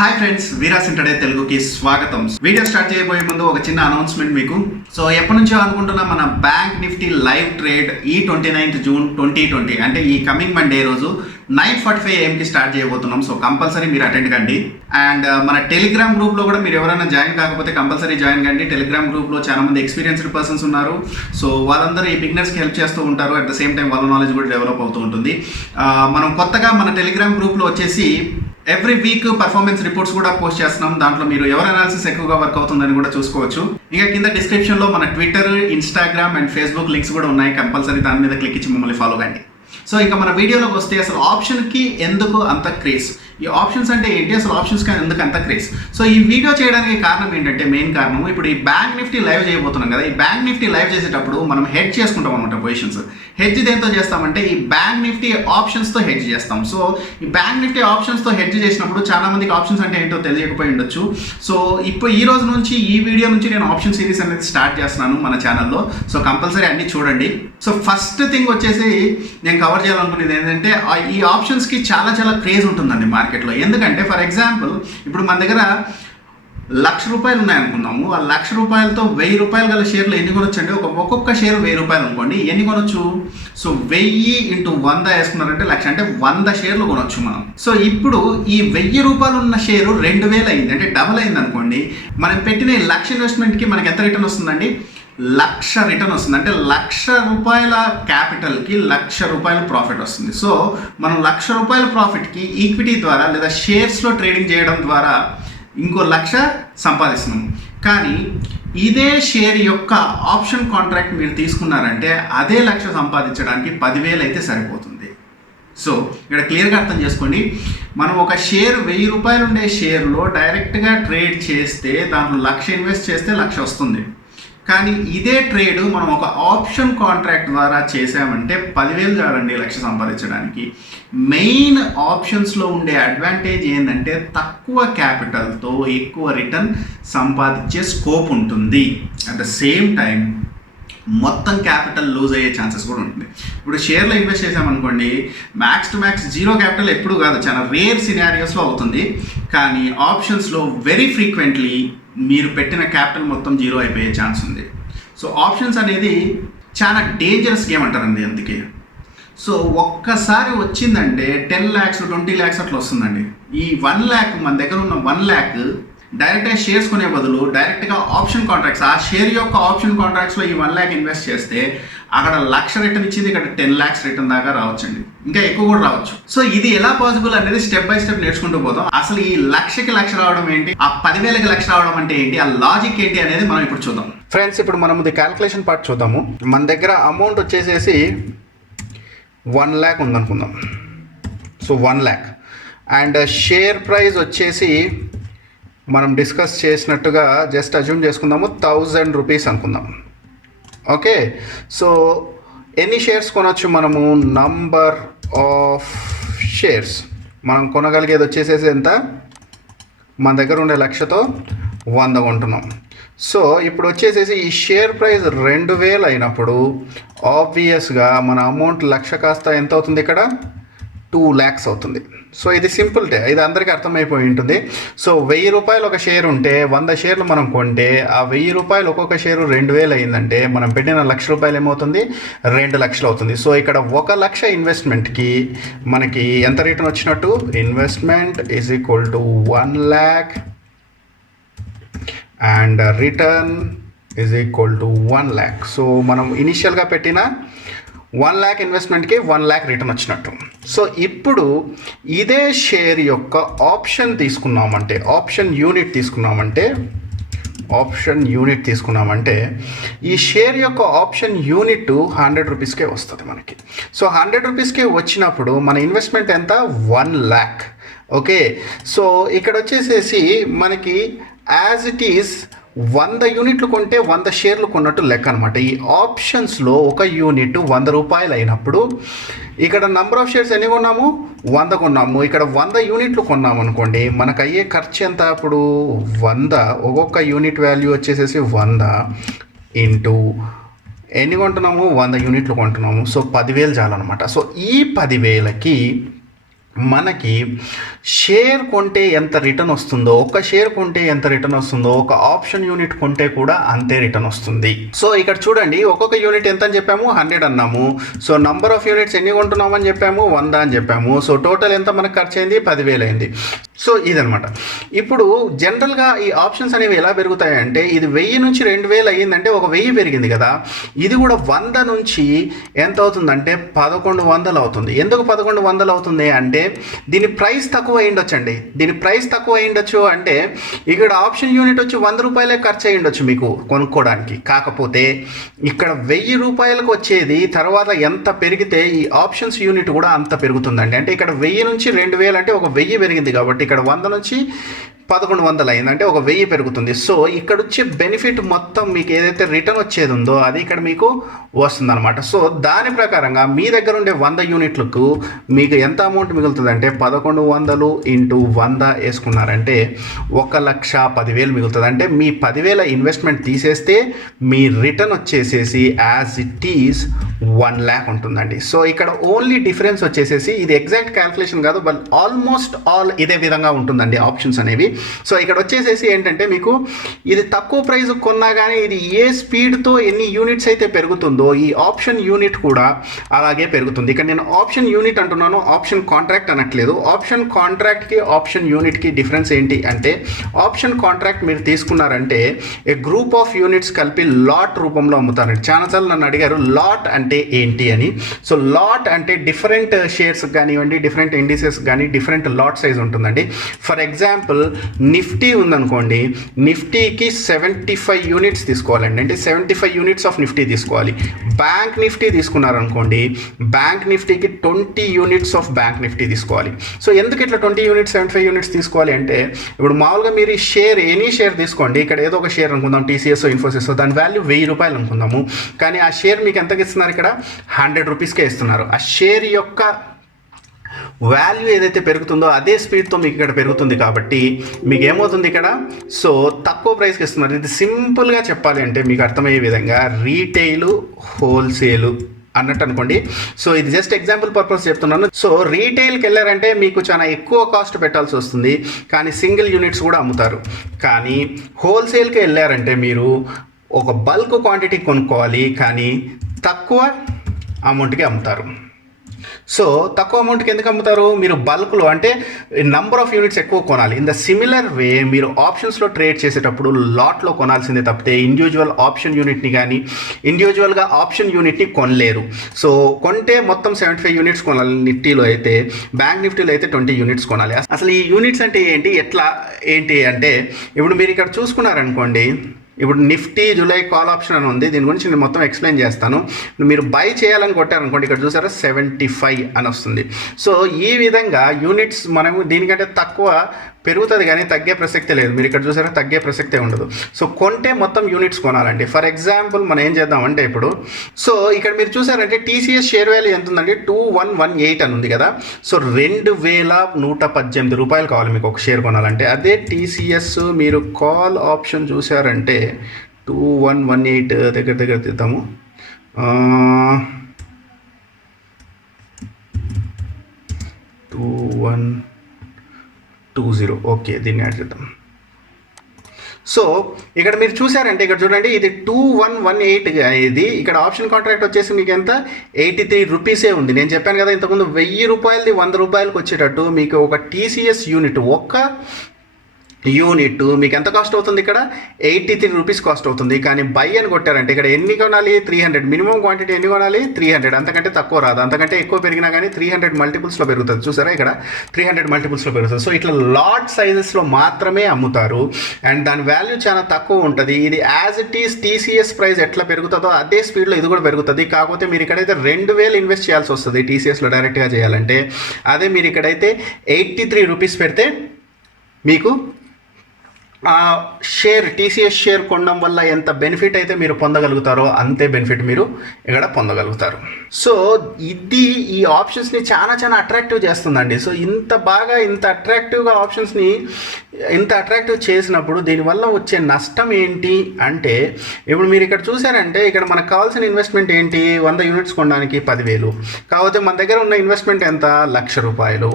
Hi friends, వీరాస్ intraday తెలుగుకి స్వాగతం. Video start చేయబోయే ముందు ఒక చిన్న అనౌన్స్మెంట్ మీకు. సో ఎప్పటి నుంచో అనుకుంటున్నా మన బ్యాంక్ నిఫ్టీ లైవ్ ట్రేడ్ ఈ 29th జూన్ 2020 అంటే ఈ కమింగ్ మండే రోజు 9:45 AM స్టార్ట్ చేయబోతున్నాం. సో కంపల్సరీ మీరు అటెండ్ కండి. అండ్ మన టెలిగ్రామ్ గ్రూప్లో కూడా మీరు ఎవరైనా జాయిన్ కాకపోతే కంపల్సరీ జాయిన్ కండి. టెలిగ్రామ్ గ్రూప్లో చాలా మంది ఎక్స్పీరియన్స్డ్ పర్సన్స్ ఉన్నారు. సో వాళ్ళందరూ ఈ బిగినర్స్కి హెల్ప్ చేస్తూ ఉంటారు. అట్ ద సేమ్ టైం వాళ్ళ నాలెడ్జ్ కూడా డెవలప్ అవుతూ ఉంటుంది. మనం కొత్తగా మన టెలిగ్రామ్ గ్రూప్లో వచ్చేసి ఎవ్రీ వీక్ పర్ఫార్మెన్స్ రిపోర్ట్స్ కూడా పోస్ట్ చేస్తున్నాం. దాంట్లో మీరు ఎవరి అనాలిసిస్ ఎక్కువగా వర్క్ అవుతుందని కూడా చూసుకోవచ్చు. ఇంకా కింద డిస్క్రిప్షన్లో మన Twitter, Instagram and Facebook links కూడా ఉన్నాయి. కంపల్సరీ దాని మీద క్లిక్ ఇచ్చి మమ్మల్ని ఫాలో కండి. సో ఇంకా మన వీడియోలోకి వస్తే అసలు ఆప్షన్కి ఎందుకు అంత క్రేజ్, ఈ ఆప్షన్స్ అంటే ఏంటి, అసలు ఆప్షన్స్కి ఎందుకు అంత క్రేజ్. సో ఈ వీడియో చేయడానికి కారణం ఏంటంటే, మెయిన్ కారణం ఇప్పుడు ఈ బ్యాంక్ నిఫ్టీ లైవ్ చేయబోతున్నాం కదా. ఈ బ్యాంక్ నిఫ్టీ లైవ్ చేసేటప్పుడు మనం హెడ్జ్ చేసుకుంటాం అనమాట పొజిషన్స్. హెడ్జ్ దేంతో చేస్తామంటే ఈ బ్యాంక్ నిఫ్టీ ఆప్షన్స్తో హెడ్జ్ చేస్తాం. సో ఈ బ్యాంక్ నిఫ్టీ ఆప్షన్స్తో హెడ్జ్ చేసినప్పుడు చాలా మందికి ఆప్షన్స్ అంటే ఏంటో తెలియకపోయి ఉండొచ్చు. సో ఇప్పుడు ఈ రోజు నుంచి ఈ వీడియో నుంచి నేను ఆప్షన్ సిరీస్ అనేది స్టార్ట్ చేస్తున్నాను మన ఛానల్లో. సో కంపల్సరీ అన్ని చూడండి. సో ఫస్ట్ థింగ్ వచ్చేసి నేను కవర్ చేయాలనుకునేది ఏంటంటే, ఈ ఆప్షన్స్కి చాలా క్రేజ్ ఉంటుందండి మార్కెట్లో. ఎందుకంటే ఫర్ ఎగ్జాంపుల్ ఇప్పుడు మన దగ్గర ₹1,00,000 ఉన్నాయనుకున్నాము. ఆ ₹1,00,000తో ₹1,000 గల షేర్లు ఎన్ని కొనొచ్చు అండి? ఒక్కొక్క షేర్ ₹1,000 అనుకోండి. ఎన్ని కొనొచ్చు? సో 1000 × 100 వేసుకున్నారంటే 1,00,000, అంటే 100 షేర్లు కొనొచ్చు మనం. సో ఇప్పుడు ఈ ₹1,000 ఉన్న షేరు 2,000 అయింది, అంటే డబుల్ అయింది అనుకోండి. మనం పెట్టిన ₹1,00,000 ఇన్వెస్ట్మెంట్కి మనకి ఎంత రిటర్న్ వస్తుందండి? 1,00,000 రిటర్న్ వస్తుంది. అంటే ₹1,00,000 క్యాపిటల్కి ₹1,00,000 ప్రాఫిట్ వస్తుంది. సో మనం ₹1,00,000 ప్రాఫిట్కి ఈక్విటీ ద్వారా లేదా షేర్స్లో ట్రేడింగ్ చేయడం ద్వారా ఇంకో 1,00,000 సంపాదిస్తున్నాం. కానీ ఇదే షేర్ యొక్క ఆప్షన్ కాంట్రాక్ట్ మీరు తీసుకున్నారంటే అదే 1,00,000 సంపాదించడానికి 10,000 అయితే సరిపోతుంది. సో ఇక్కడ క్లియర్గా అర్థం చేసుకోండి. మనం ఒక షేర్ ₹1,000 ఉండే షేర్లో డైరెక్ట్గా ట్రేడ్ చేస్తే దాంట్లో 1,00,000 ఇన్వెస్ట్ చేస్తే 1,00,000 వస్తుంది. కానీ ఇదే ట్రేడ్ మనం ఒక ఆప్షన్ కాంట్రాక్ట్ ద్వారా చేసామంటే 10,000 చాలండి 1,00,000 సంపాదించడానికి. మెయిన్ ఆప్షన్స్లో ఉండే అడ్వాంటేజ్ ఏంటంటే తక్కువ క్యాపిటల్తో ఎక్కువ రిటర్న్ సంపాదించే స్కోప్ ఉంటుంది. అట్ ద సేమ్ టైం మొత్తం క్యాపిటల్ లూజ్ అయ్యే ఛాన్సెస్ కూడా ఉంటుంది. ఇప్పుడు షేర్లో ఇన్వెస్ట్ చేసామనుకోండి, max to max zero capital ఎప్పుడు కాదు, చాలా రేర్ సినారియోస్లో అవుతుంది. కానీ ఆప్షన్స్లో వెరీ ఫ్రీక్వెంట్లీ మీరు పెట్టిన క్యాపిటల్ మొత్తం జీరో అయిపోయే ఛాన్స్ ఉంది. సో ఆప్షన్స్ అనేది చాలా డేంజరస్ గేమ్ అంటారండి. అందుకే సో ఒక్కసారి వచ్చిందంటే 10 lakhs 20 lakhs అట్లా వస్తుందండి. ఈ 1,00,000 మన దగ్గర ఉన్న 1,00,000 డైరెక్ట్గా షేర్స్ కొనే బదులు డైరెక్ట్గా ఆప్షన్ కాంట్రాక్ట్స్, ఆ షేర్ యొక్క ఆప్షన్ కాంట్రాక్ట్స్లో ఈ 1,00,000 ఇన్వెస్ట్ చేస్తే అక్కడ 1,00,000 రిటర్న్ ఇచ్చింది, ఇక్కడ 10 lakhs రిటర్న్ దాకా రావచ్చండి, ఇంకా ఎక్కువ కూడా రావచ్చు. సో ఇది ఎలా పాసిబుల్ అనేది స్టెప్ బై స్టెప్ నేర్చుకుంటూ పోతాం. అసలు ఈ 1,00,000కి 1,00,000 రావడం ఏంటి, ఆ 10,000కి 1,00,000 రావడం అంటే ఏంటి, ఆ లాజిక్ ఏంటి అనేది మనం ఇప్పుడు చూద్దాం. ఫ్రెండ్స్, ఇప్పుడు మనం ఇది క్యాల్కులేషన్ పార్ట్ చూద్దాము. మన దగ్గర అమౌంట్ వచ్చేసేసి 1,00,000 ఉందనుకుందాం. సో 1,00,000 అండ్ షేర్ ప్రైస్ వచ్చేసి మనం డిస్కస్ చేసినట్టుగా జస్ట్ అజ్యూమ్ చేసుకుందాము ₹1,000 అనుకుందాం. ఓకే, సో ఎన్ని షేర్స్ కొనవచ్చు మనము? నంబర్ ఆఫ్ షేర్స్ మనం కొనగలిగేది వచ్చేసేసి ఎంత? మన దగ్గర ఉండే 1,00,000తో 100 కొంటున్నాం. సో ఇప్పుడు వచ్చేసేసి ఈ షేర్ ప్రైస్ 2,000 అయినప్పుడు ఆబ్వియస్గా మన అమౌంట్ 1,00,000 కాస్త ఎంత అవుతుంది? ఇక్కడ 2 lakhs అవుతుంది. సో ఇది సింపుల్ డే, ఇది అందరికీ అర్థమైపోయి ఉంటుంది. సో ₹1,000 ఒక షేర్ ఉంటే 100 షేర్లు మనం కొంటే ఆ ₹1,000 ఒక్కొక్క షేరు 2,000 అయిందంటే మనం పెట్టిన ₹1,00,000 ఏమవుతుంది? 2,00,000 అవుతుంది. సో ఇక్కడ 1,00,000 ఇన్వెస్ట్మెంట్కి మనకి ఎంత రిటర్న్ వచ్చినట్టు? Investment is equal to 1,00,000 and return is equal to 1,00,000. So మనం ఇనిషియల్గా పెట్టిన 1,00,000 ఇన్వెస్ట్మెంట్కి 1,00,000 రిటర్న్ వచ్చినట్టు. సో ఇప్పుడు ఇదే షేర్ యొక్క ఆప్షన్ తీసుకున్నామంటే, ఆప్షన్ యూనిట్ తీసుకున్నామంటే ఈ షేర్ యొక్క ఆప్షన్ యూనిట్ ₹100కే వస్తుంది మనకి. సో ₹100కే వచ్చినప్పుడు మన ఇన్వెస్ట్మెంట్ ఎంత? 1,00,000. ఓకే, సో ఇక్కడ వచ్చేసేసి మనకి యాజ్ ఇట్ ఈజ్ 100 యూనిట్లు కొంటే 100 షేర్లు కొన్నట్టు లెక్క అనమాట. ఈ ఆప్షన్స్లో ఒక యూనిట్ ₹100 అయినప్పుడు ఇక్కడ నంబర్ ఆఫ్ షేర్స్ ఎన్ని కొన్నాము? 100 కొన్నాము. ఇక్కడ 100 యూనిట్లు కొన్నాము అనుకోండి, మనకు అయ్యే ఖర్చు ఎంత? అప్పుడు 100, ఒక్కొక్క యూనిట్ వాల్యూ వచ్చేసేసి 100 ఇంటూ ఎన్ని కొంటున్నాము? 100 యూనిట్లు కొంటున్నాము. సో 10,000 చాలన్నమాట. సో ఈ 10,000కి మనకి షేర్ కొంటే ఎంత రిటర్న్ వస్తుందో, ఒక షేర్ కొంటే ఎంత రిటర్న్ వస్తుందో, ఒక ఆప్షన్ యూనిట్ కొంటే కూడా అంతే రిటర్న్ వస్తుంది. సో ఇక్కడ చూడండి, ఒక్కొక్క యూనిట్ ఎంత అని చెప్పాము, 100 అన్నాము. సో నంబర్ ఆఫ్ యూనిట్స్ ఎన్ని కొంటున్నామని చెప్పాము, 100 అని చెప్పాము. సో టోటల్ ఎంత మనకు ఖర్చు అయింది, 10,000 అయింది. సో ఇదనమాట. ఇప్పుడు జనరల్గా ఈ ఆప్షన్స్ అనేవి ఎలా పెరుగుతాయంటే, ఇది 1000 నుంచి 2000 అయ్యిందంటే ఒక 1000 పెరిగింది కదా, ఇది కూడా 100 నుంచి ఎంత అవుతుందంటే 1100 అవుతుంది. ఎందుకు 1100 అవుతుంది అంటే దీని ప్రైస్ తక్కువ అయ్యిండొచ్చండి. దీని ప్రైస్ తక్కువ అయ్యిండొచ్చు అంటే ఇక్కడ ఆప్షన్ యూనిట్ వచ్చి 100 రూపాయలే ఖర్చు అయ్యిండొచ్చు మీకు కొనుక్కోవడానికి. కాకపోతే ఇక్కడ 1000 రూపాయలకు వచ్చేది తర్వాత ఎంత పెరిగితే ఈ ఆప్షన్స్ యూనిట్ కూడా అంత పెరుగుతుందండి. అంటే ఇక్కడ 1000 నుంచి 2000 అంటే ఒక 1000 పెరిగింది కాబట్టి ఇక్కడ 100 నుంచి 1100 అయింది అంటే ఒక 1000 పెరుగుతుంది. సో ఇక్కడ వచ్చే బెనిఫిట్ మొత్తం మీకు ఏదైతే రిటర్న్ వచ్చేది ఉందో అది ఇక్కడ మీకు వస్తుందన్నమాట. సో దాని ప్రకారంగా మీ దగ్గర ఉండే 100 యూనిట్లకు మీకు ఎంత అమౌంట్ మిగులుతుందంటే 1100 ఇంటూ 100 వేసుకున్నారంటే 1,10,000 మిగులుతుంది. అంటే మీ 10,000 ఇన్వెస్ట్మెంట్ తీసేస్తే మీ రిటర్న్ వచ్చేసేసి యాజ్ ఇట్ ఈజ్ 1 lakh ఉంటుందండి. సో ఇక్కడ ఓన్లీ డిఫరెన్స్ వచ్చేసేసి ఇది ఎగ్జాక్ట్ క్యాల్కులేషన్ కాదు, బట్ ఆల్మోస్ట్ ఆల్ ఇదే విధంగా ఉంటుందండి ఆప్షన్స్ అనేవి. సో ఇక్కడ వచ్చేసేసి ఏంటంటే మీకు ఇది తక్కువ ప్రైస్ కొన్నా కానీ ఇది ఏ స్పీడ్తో ఎన్ని యూనిట్స్ అయితే పెరుగుతుందో ఈ ఆప్షన్ యూనిట్ కూడా అలాగే పెరుగుతుంది. ఇక్కడ నేను ఆప్షన్ యూనిట్ అంటున్నాను, ఆప్షన్ కాంట్రాక్ట్ అనట్లేదు. ఆప్షన్ కాంట్రాక్ట్కి ఆప్షన్ యూనిట్కి డిఫరెన్స్ ఏంటి అంటే, ఆప్షన్ కాంట్రాక్ట్ మీరు తీసుకున్నారంటే ఏ గ్రూప్ ఆఫ్ యూనిట్స్ కలిపి లాట్ రూపంలో అమ్ముతారండి. చాలాసార్లు నన్ను అడిగారు లాట్ అంటే ఏంటి అని. సో లాట్ అంటే డిఫరెంట్ షేర్స్ కానివ్వండి, డిఫరెంట్ ఇండిసెస్ కానీ డిఫరెంట్ లాట్ సైజ్ ఉంటుందండి. ఫర్ ఎగ్జాంపుల్ నిఫ్టీ ఉందనుకోండి, నిఫ్టీకి 75 యూనిట్స్ తీసుకోవాలండి. అంటే 75 యూనిట్స్ ఆఫ్ నిఫ్టీ తీసుకోవాలి. బ్యాంక్ నిఫ్టీ తీసుకున్నారనుకోండి, బ్యాంక్ నిఫ్టీకి 20 యూనిట్స్ ఆఫ్ బ్యాంక్ నిఫ్టీ తీసుకోవాలి. సో ఎందుకు ఇట్లా 20 యూనిట్స్ 75 యూనిట్స్ తీసుకోవాలి అంటే, ఇప్పుడు మామూలుగా మీరు ఈ షేర్ ఎనీ షేర్ తీసుకోండి, ఇక్కడ ఏదో ఒక షేర్ అనుకుందాం, టీసీఎస్ ఇన్ఫోసిస్, దాని వాల్యూ 1000 రూపాయలు అనుకుందాము. కానీ ఆ షేర్ మీకు ఎంతకి ఇస్తున్నారు, ఇక్కడ 100 రూపీస్కే ఇస్తున్నారు. ఆ షేర్ యొక్క వాల్యూ ఏదైతే పెరుగుతుందో అదే స్పీడ్తో మీకు ఇక్కడ పెరుగుతుంది కాబట్టి మీకు ఏమవుతుంది ఇక్కడ, సో తక్కువ ప్రైస్కి ఇస్తున్నారు. ఇది సింపుల్గా చెప్పాలి అంటే మీకు అర్థమయ్యే విధంగా రీటైలు హోల్సేలు అన్నట్టు అనుకోండి. సో ఇది జస్ట్ ఎగ్జాంపుల్ పర్పస్ చెప్తున్నాను. సో రీటైల్కి వెళ్ళారంటే మీకు చాలా ఎక్కువ కాస్ట్ పెట్టాల్సి వస్తుంది, కానీ సింగిల్ యూనిట్స్ కూడా అమ్ముతారు. కానీ హోల్సేల్కి వెళ్ళారంటే మీరు ఒక బల్క్ క్వాంటిటీ కొనుక్కోవాలి, కానీ తక్కువ అమౌంట్కి అమ్ముతారు. సో తక్కువ అమౌంట్కి ఎందుకు అమ్ముతారు, మీరు బల్క్లో అంటే నంబర్ ఆఫ్ యూనిట్స్ ఎక్కువ కొనాలి. ఇన్ ద సిమిలర్ వే మీరు ఆప్షన్స్లో ట్రేడ్ చేసేటప్పుడు లాట్లో కొనాల్సిందే తప్పితే ఇండివిజువల్ ఆప్షన్ యూనిట్ని కానీ ఇండివిజువల్గా ఆప్షన్ యూనిట్ని కొనలేరు. సో కొంటే మొత్తం 75 యూనిట్స్ కొనాలి నిఫ్టీలో అయితే, బ్యాంక్ నిఫ్టీలో అయితే 20 యూనిట్స్ కొనాలి. అసలు ఈ యూనిట్స్ అంటే ఏంటి, ఎట్లా ఏంటి అంటే, ఇప్పుడు మీరు ఇక్కడ చూసుకున్నారనుకోండి, ఇప్పుడు నిఫ్టీ జూలై కాల్ ఆప్షన్ అని ఉంది, దీని గురించి నేను మొత్తం ఎక్స్ప్లెయిన్ చేస్తాను. మీరు బై చేయాలని కొట్టారనుకోండి, ఇక్కడ చూసారా 75 అని వస్తుంది. సో ఈ విధంగా యూనిట్స్ మనము దీనికంటే తక్కువ పెరుగుతుంది కానీ తగ్గే ప్రసక్తే లేదు. మీరు ఇక్కడ చూసారా తగ్గే ప్రసక్తే ఉండదు. సో కొంటే మొత్తం యూనిట్స్ కొనాలండి. ఫర్ ఎగ్జాంపుల్ మనం ఏం చేద్దామంటే ఇప్పుడు, సో ఇక్కడ మీరు చూసారంటే టీసీఎస్ షేర్ వాల్యూ ఎంత ఉందండి, 2118 అని ఉంది కదా. సో 2118 రూపాయలు కావాలి మీకు ఒక షేర్ కొనాలంటే. అదే టీసీఎస్ మీరు కాల్ ఆప్షన్ చూసారంటే 2118 దగ్గర తీద్దాము, 2120. ఓకే, దీన్ని యాడ్ చేద్దాం. సో ఇక్కడ మీరు చూసారంటే ఇక్కడ చూడండి, ఇది 2118 ఇది. ఇక్కడ ఆప్షన్ కాంట్రాక్ట్ వచ్చేసి మీకు ఎంత 83 రూపీసే ఉంది. నేను చెప్పాను కదా ఇంతకుముందు 1000 రూపాయలది 100 రూపాయలకు వచ్చేటట్టు మీకు ఒక టీసీఎస్ యూనిట్, ఒక్క యూనిట్ మీకు ఎంత కాస్ట్ అవుతుంది, ఇక్కడ 83 రూపీస్ కాస్ట్ అవుతుంది. కానీ బై అని కొట్టారంటే ఇక్కడ ఎన్ని కొనాలి, 300. మినిమం క్వాంటిటీ ఎన్ని కొనాలి, 300. అంతకంటే తక్కువ రాదు. అంతకంటే ఎక్కువ పెరిగినా కానీ 300 మల్టిపుల్స్లో పెరుగుతుంది. చూసారా ఇక్కడ 300 మల్టిపుల్స్లో పెరుగుతుంది. సో ఇట్లా లాట్ సైజెస్లో మాత్రమే అమ్ముతారు అండ్ దాని వాల్యూ చాలా తక్కువ ఉంటుంది. ఇది as it is TCS price ఎట్లా పెరుగుతుందో అదే స్పీడ్లో ఇది కూడా పెరుగుతుంది. కాకపోతే మీరు ఇక్కడైతే 2000 ఇన్వెస్ట్ చేయాల్సి వస్తుంది టీసీఎస్లో డైరెక్ట్గా చేయాలంటే. అదే మీరు ఇక్కడైతే 83 రూపీస్ పెడితే మీకు షేర్ టీసీఎస్ షేర్ కొనడం వల్ల ఎంత బెనిఫిట్ అయితే మీరు పొందగలుగుతారో అంతే బెనిఫిట్ మీరు ఇక్కడ పొందగలుగుతారు. సో ఇది ఈ ఆప్షన్స్ని చాలా చాలా అట్రాక్టివ్ చేస్తుందండి. సో ఇంత అట్రాక్టివ్గా ఆప్షన్స్ని ఇంత అట్రాక్టివ్ చేసినప్పుడు దీనివల్ల వచ్చే నష్టం ఏంటి అంటే, ఇప్పుడు మీరు ఇక్కడ చూసారంటే ఇక్కడ మనకు కావాల్సిన ఇన్వెస్ట్మెంట్ ఏంటి, 100 యూనిట్స్ కొనడానికి 10,000. కాకపోతే మన దగ్గర ఉన్న ఇన్వెస్ట్మెంట్ ఎంత, ₹1,00,000.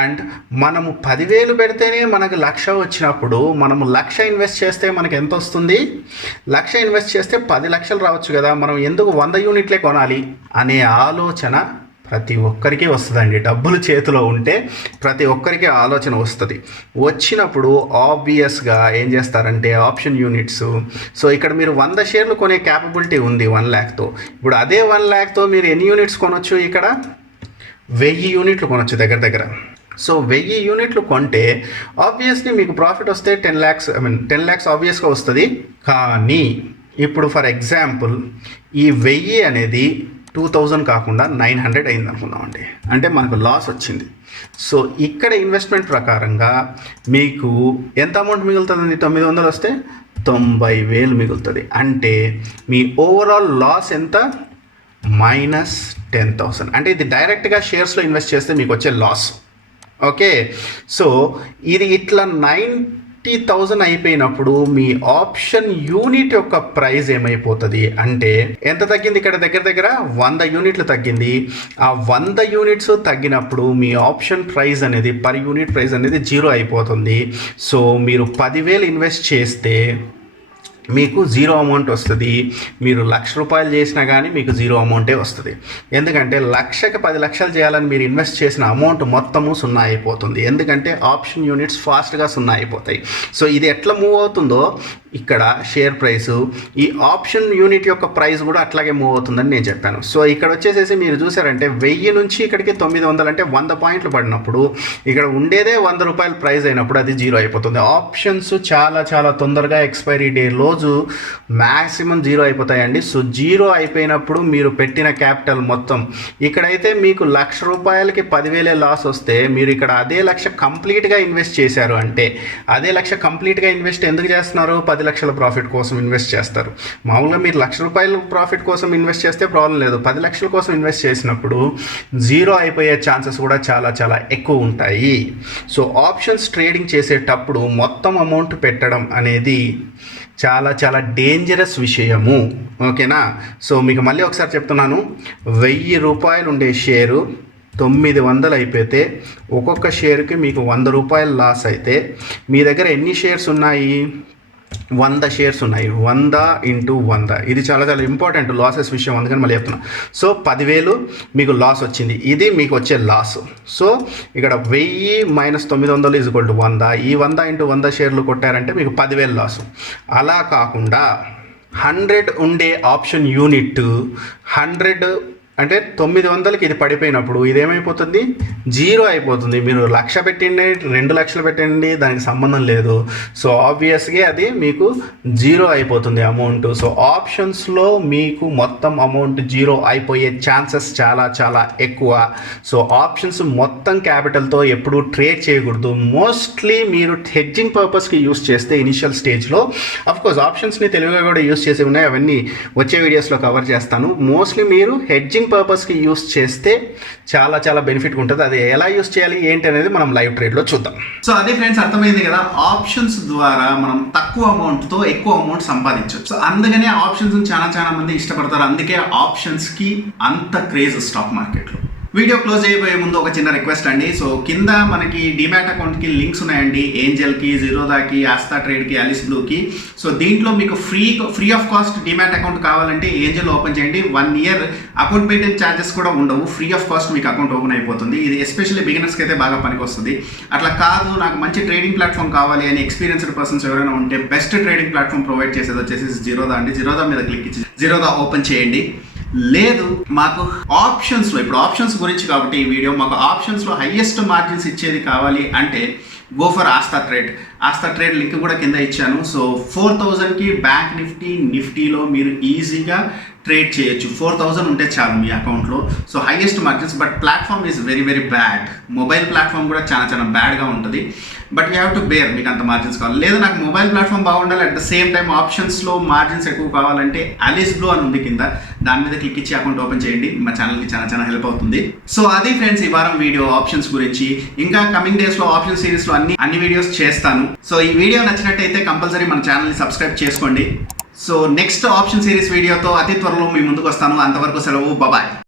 అండ్ మనము 10,000 పెడితేనే మనకు 1,00,000 వచ్చినప్పుడు మనము 1,00,000 ఇన్వెస్ట్ చేస్తే మనకు ఎంత వస్తుంది, 1,00,000 ఇన్వెస్ట్ చేస్తే 10 లక్షలు రావచ్చు కదా, మనం ఎందుకు 100 యూనిట్లే కొనాలి అనే ఆలోచన ప్రతి ఒక్కరికి వస్తుందండి. డబ్బులు చేతిలో ఉంటే ప్రతి ఒక్కరికి ఆలోచన వస్తుంది. వచ్చినప్పుడు ఆబ్వియస్గా ఏం చేస్తారంటే ఆప్షన్ యూనిట్స్. సో ఇక్కడ మీరు 100 షేర్లు కొనే క్యాపబిలిటీ ఉంది 1,00,000తో. ఇప్పుడు అదే 1,00,000తో మీరు ఎన్ని యూనిట్స్ కొనొచ్చు, ఇక్కడ 1000 యూనిట్లు కొనొచ్చు దగ్గర. సో 1000 యూనిట్లు కొంటే ఆబ్వియస్లీ మీకు ప్రాఫిట్ వస్తే 10 lakhs ఆబ్వియస్గా వస్తుంది. కానీ ఇప్పుడు ఫర్ ఎగ్జాంపుల్ ఈ 1000 అనేది 2000 కాకుండా 900 అయింది అనుకుందామండి, అంటే మనకు లాస్ వచ్చింది. సో ఇక్కడ ఇన్వెస్ట్మెంట్ ప్రకారంగా మీకు ఎంత అమౌంట్ మిగులుతుందండి, 900 వస్తే 90,000 మిగులుతుంది. అంటే మీ ఓవరాల్ లాస్ ఎంత, -10,000. అంటే ఇది డైరెక్ట్గా షేర్స్లో ఇన్వెస్ట్ చేస్తే మీకు వచ్చే లాస్. ఓకే, సో ఇది ఇట్లా 90,000 అయిపోయినప్పుడు మీ ఆప్షన్ యూనిట్ యొక్క ప్రైస్ ఏమైపోతుంది అంటే ఎంత తగ్గింది, ఇక్కడ దగ్గర 100 యూనిట్లు తగ్గింది. ఆ 100 యూనిట్స్ తగ్గినప్పుడు మీ ఆప్షన్ ప్రైస్ అనేది పర్ యూనిట్ ప్రైస్ అనేది 0 అయిపోతుంది. సో మీరు 10,000 ఇన్వెస్ట్ చేస్తే మీకు 0 అమౌంట్ వస్తుంది. మీరు ₹1,00,000 చేసినా కానీ మీకు 0 అమౌంటే వస్తుంది. ఎందుకంటే 1,00,000కి 10 లక్షలు చేయాలని మీరు ఇన్వెస్ట్ చేసిన అమౌంట్ మొత్తము 0 అయిపోతుంది. ఎందుకంటే ఆప్షన్ యూనిట్స్ ఫాస్ట్గా 0 అయిపోతాయి. సో ఇది ఎట్లా మూవ్ అవుతుందో ఇక్కడ షేర్ ప్రైసు, ఈ ఆప్షన్ యూనిట్ యొక్క ప్రైస్ కూడా అట్లాగే మూవ్ అవుతుందని నేను చెప్పాను. సో ఇక్కడ వచ్చేసేసి మీరు చూసారంటే 1000 నుంచి ఇక్కడికి 900 అంటే 100 పాయింట్లు పడినప్పుడు ఇక్కడ ఉండేదే ₹100 ప్రైస్ అయినప్పుడు అది 0 అయిపోతుంది. ఆప్షన్స్ చాలా చాలా తొందరగా ఎక్స్పైరీ డే రోజు మ్యాక్సిమం 0 అయిపోతాయండి. సో 0 అయిపోయినప్పుడు మీరు పెట్టిన క్యాపిటల్ మొత్తం, ఇక్కడైతే మీకు ₹1,00,000కి 10,000 లాస్ వస్తే మీరు ఇక్కడ అదే 1,00,000 కంప్లీట్గా ఇన్వెస్ట్ చేశారు. అంటే అదే 1,00,000 కంప్లీట్గా ఇన్వెస్ట్ ఎందుకు చేస్తున్నారు, 10 లక్షల ప్రాఫిట్ కోసం ఇన్వెస్ట్ చేస్తారు. మామూలుగా మీరు ₹1,00,000 ప్రాఫిట్ కోసం ఇన్వెస్ట్ చేస్తే ప్రాబ్లం లేదు. 10 లక్షల కోసం ఇన్వెస్ట్ చేసినప్పుడు 0 అయిపోయే ఛాన్సెస్ కూడా చాలా చాలా ఎక్కువ ఉంటాయి. సో ఆప్షన్స్ ట్రేడింగ్ చేసేటప్పుడు మొత్తం అమౌంట్ పెట్టడం అనేది చాలా చాలా డేంజరస్ విషయము. ఓకేనా, సో మీకు మళ్ళీ ఒకసారి చెప్తున్నాను, ₹1,000 ఉండే షేరు 900 అయిపోతే ఒక్కొక్క షేర్కి మీకు ₹100 లాస్ అయితే మీ దగ్గర ఎన్ని షేర్స్ ఉన్నాయి, 100 షేర్స్ ఉన్నాయి. 100 × 100 ఇది చాలా చాలా ఇంపార్టెంట్ లాసెస్ విషయం, అందుకని మళ్ళీ చెప్తున్నా. సో 10,000 మీకు లాస్ వచ్చింది, ఇది మీకు వచ్చే లాస్. సో ఇక్కడ 1000 - 900 = 100. ఈ 100 × 100 షేర్లు కొట్టారంటే మీకు 10,000 లాసు. అలా కాకుండా 100 ఉండే ఆప్షన్ యూనిట్ 100 అంటే 900కి ఇది పడిపోయినప్పుడు ఇదేమైపోతుంది, 0 అయిపోతుంది. మీరు 1,00,000 పెట్టండి, 2,00,000 పెట్టండి, దానికి సంబంధం లేదు. సో ఆబ్వియస్గా అది మీకు 0 అయిపోతుంది అమౌంట్. సో ఆప్షన్స్లో మీకు మొత్తం అమౌంట్ 0 అయిపోయే ఛాన్సెస్ చాలా చాలా ఎక్కువ. సో ఆప్షన్స్ మొత్తం క్యాపిటల్తో ఎప్పుడు ట్రేడ్ చేయకూడదు. మోస్ట్లీ మీరు హెడ్జింగ్ పర్పస్కి యూస్ చేస్తే ఇనిషియల్ స్టేజ్లో, అఫ్కోర్స్ ఆప్షన్స్ని తెలివిగా కూడా యూస్ చేసి ఉన్నాయి, అవన్నీ వచ్చే వీడియోస్లో కవర్ చేస్తాను. మోస్ట్లీ మీరు హెడ్జింగ్ పర్పస్కి యూస్ చేస్తే చాలా చాలా బెనిఫిట్ ఉంటుంది. అది ఎలా యూస్ చేయాలి ఏంటి అనేది మనం లైవ్ ట్రేడ్లో చూద్దాం. సో అదే ఫ్రెండ్స్, అర్థమైంది కదా, ఆప్షన్స్ ద్వారా మనం తక్కువ అమౌంట్తో ఎక్కువ అమౌంట్ సంపాదించవచ్చు. సో అందుకనే ఆప్షన్స్ చాలా చాలా మంది ఇష్టపడతారు. అందుకే ఆప్షన్స్కి అంత క్రేజ్ స్టాక్ మార్కెట్లో. వీడియో క్లోజ్ చేయబోయే ముందు ఒక చిన్న రిక్వెస్ట్ అండి. సో కింద మనకి డిమాట్ అకౌంట్కి లింక్స్ ఉన్నాయండి, ఏంజల్కి, జీరోదాకి, ఆస్తా ట్రేడ్కి, అలిస్ బ్లూకి. సో దీంట్లో మీకు free of cost demat account కావాలంటే ఏంజల్ ఓపెన్ చేయండి. 1 year అకౌంట్ మెయింటైన్ ఛార్జెస్ కూడా ఉండవు, ఫ్రీ ఆఫ్ కాస్ట్ మీకు అకౌంట్ ఓపెన్ అయిపోతుంది. ఇది ఎస్పెషల్లీ బిగినర్స్కి అయితే బాగా పనికి వస్తుంది. అట్లా కాదు, నాకు మంచి ట్రేడింగ్ ప్లాట్ఫామ్ కావాలి అని ఎక్స్పీరియన్స్డ్ పర్సన్స్ ఎవరైనా ఉంటే బెస్ట్ ట్రేడింగ్ ప్లాట్ఫామ్ ప్రొవైడ్ చేసేది వచ్చేసి జీరోదా అండి. జీరోదా మీద క్లిక్ ఇచ్చి జీరోదా ఓపెన్ చేయండి. లేదు మాకు ఆప్షన్స్లో, ఇప్పుడు ఆప్షన్స్ గురించి కాబట్టి ఈ వీడియో, మాకు ఆప్షన్స్లో హైయెస్ట్ మార్జిన్స్ ఇచ్చేది కావాలి అంటే go for Aastha trade. Aastha trade link కూడా కింద ఇచ్చాను. సో 4,000కి బ్యాంక్ నిఫ్టీలో మీరు ఈజీగా ట్రేడ్ చేయొచ్చు. 4000 ఉంటే చాలు మీ అకౌంట్లో. So highest margins. But platform is very very bad. Mobile platform కూడా చాలా చాలా బ్యాడ్గా ఉంటుంది. But you have to bear. మీకు అంత మార్జిన్స్ కావాలి. లేదా నాకు మొబైల్ ప్లాట్ఫామ్ బాగుండాలి, అట్ ద సేమ్ టైం ఆప్షన్స్లో మార్జిన్స్ ఎక్కువ కావాలంటే అలిస్ బ్లూ అని ఉంది కింద, దాని మీద క్లిక్ ఇచ్చి అకౌంట్ ఓపెన్ చేయండి. మా ఛానల్కి చాలా చాలా హెల్ప్ అవుతుంది. సో అది ఫ్రెండ్స్ ఈ వారం వీడియో ఆప్షన్స్ గురించి. ఇంకా కమింగ్ డేస్లో ఆప్షన్ సిరీస్లో అన్ని వీడియోస్ చేస్తాను. సో ఈ వీడియో నచ్చినట్టయితే కంపల్సరీ మన ఛానల్ని సబ్స్క్రైబ్ చేసుకోండి. సో నెక్స్ట్ ఆప్షన్ సిరీస్ వీడియోతో అతి త్వరలో మీ ముందుకు వస్తాను. అంతవరకు సెలవు. బాయ్.